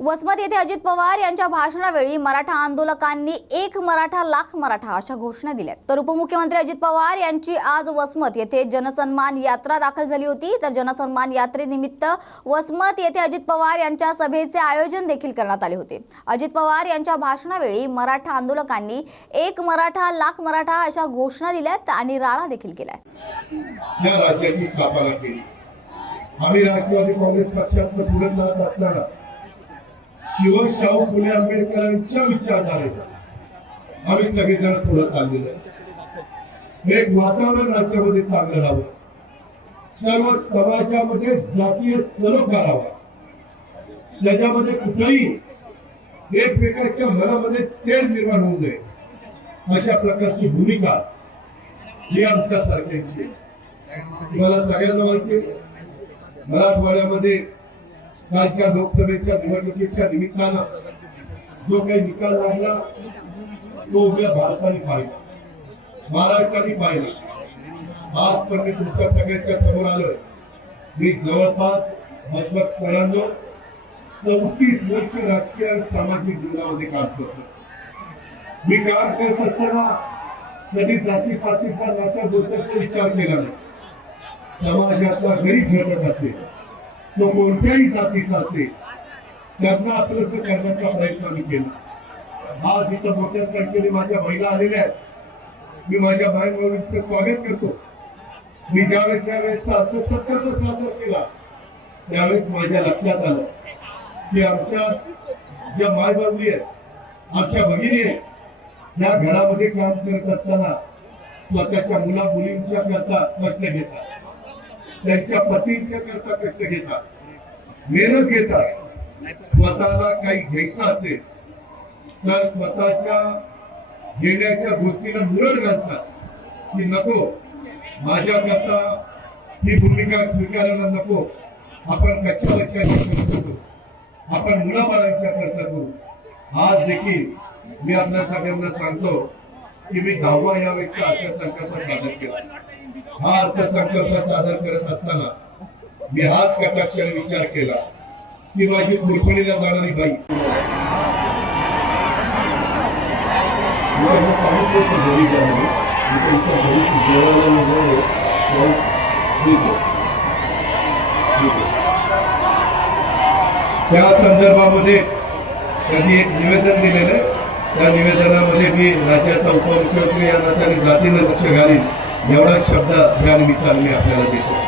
वसमत येथे अजित पवार यांच्या भाषणावेळी मराठा आंदोलकांनी एक मराठा लाख मराठा अशा घोषणा दिल्या। तर उपमुख्यमंत्री अजित पवार यांची आज वसमत येथे जनसन्मान यात्रा दाखल झाली होती। तर जनसन्मान यात्रेनिमित्त वसमत येथे अजित पवार यांच्या सभेचे आयोजन देखील करण्यात आले होते। अजित पवार यांच्या भाषणावेळी मराठा आंदोलकांनी एक मराठा लाख मराठा अशा घोषणा दिल्यात आणि राळा देखील केलाय। या राज्याची स्थापना केली। आम्ही राष्ट्रवादी काँग्रेस पक्षात पुढे जात असताना शिव शाहू फुले आंबेडकरांच्या विचारधारेचा आम्ही सगळेजण पुढे चाललेलो आहे। एक वातावरण राज्यामध्ये चांगलं राहावं, सर्व समाजामध्ये जातीय सलोख करावा, त्याच्यामध्ये कुठेही एकमेकाच्या मनामध्ये तेढ निर्माण होऊ नये, अशा प्रकारची भूमिका ही आमच्या सारख्यांची। मला सगळ्यांना माहिती आहे, मराठवाड्यामध्ये कालच्या लोकसभेच्या निवडणुकीच्या निमित्तानं जो काही निकाल लागला तो उद्या भारताने पाहिला, महाराष्ट्राने पाहिला। आज पण मी तुमच्या सगळ्यांच्या समोर आलोय। मी जवळपास वसमतकरांनो 34 वर्ष राजकीय आणि सामाजिक जीवनामध्ये काम करतो। मी काम करत असताना कधी जातीपातीचा नात्या गोत्याचा विचार केला नाही। समाजातला गरीब घटक असेल, तो कोणत्याही जातीचा असेल, त्यांना आपलंसं करण्याचा प्रयत्न मी केला। आज इथं मोठ्या संख्येने माझ्या महिला आलेल्या आहेत। मी माझ्या बहिणीचं स्वागत करतो। मी ज्यावेळेस अर्थसंकल्प सादर केला त्यावेळेस माझ्या लक्षात आलं की आमच्या ज्या मायबाबली आहेत, आमच्या भगिनी आहेत, या घरामध्ये काम करत असताना स्वतःच्या मुला मुलींच्या करता कष्ट घेतात, त्यांच्या पतींच्या करता कष्ट घेतात, मेहनत घेतात। स्वतःला काही घ्यायचं असेल तर स्वतःच्या घेण्याच्या गोष्टीला मुरड घालतात की नको, माझ्या करता ही भूमिका स्वीकारायला नको, आपण कच्च्या बच्च्या करू, आपण मुलाबाळांच्या करता करू। आज देखील मी आपल्या सगळ्यांना सांगतो की मी 10वा यावेळेचा अर्थसंकल्प सादर केला। हा अर्थसंकल्प सादर करत असताना मी हाच कटाक्षाने विचार केला की माझी पुरपणीला जाणारी बाई त्या संदर्भामध्ये त्यांनी एक निवेदन दिलेलं आहे। त्या निवेदनामध्ये मी राज्याचा उपमुख्यमंत्री या नात्याने जातीनं लक्ष घालीन एवढा शब्द या निमित्ताने मी आपल्याला देतो।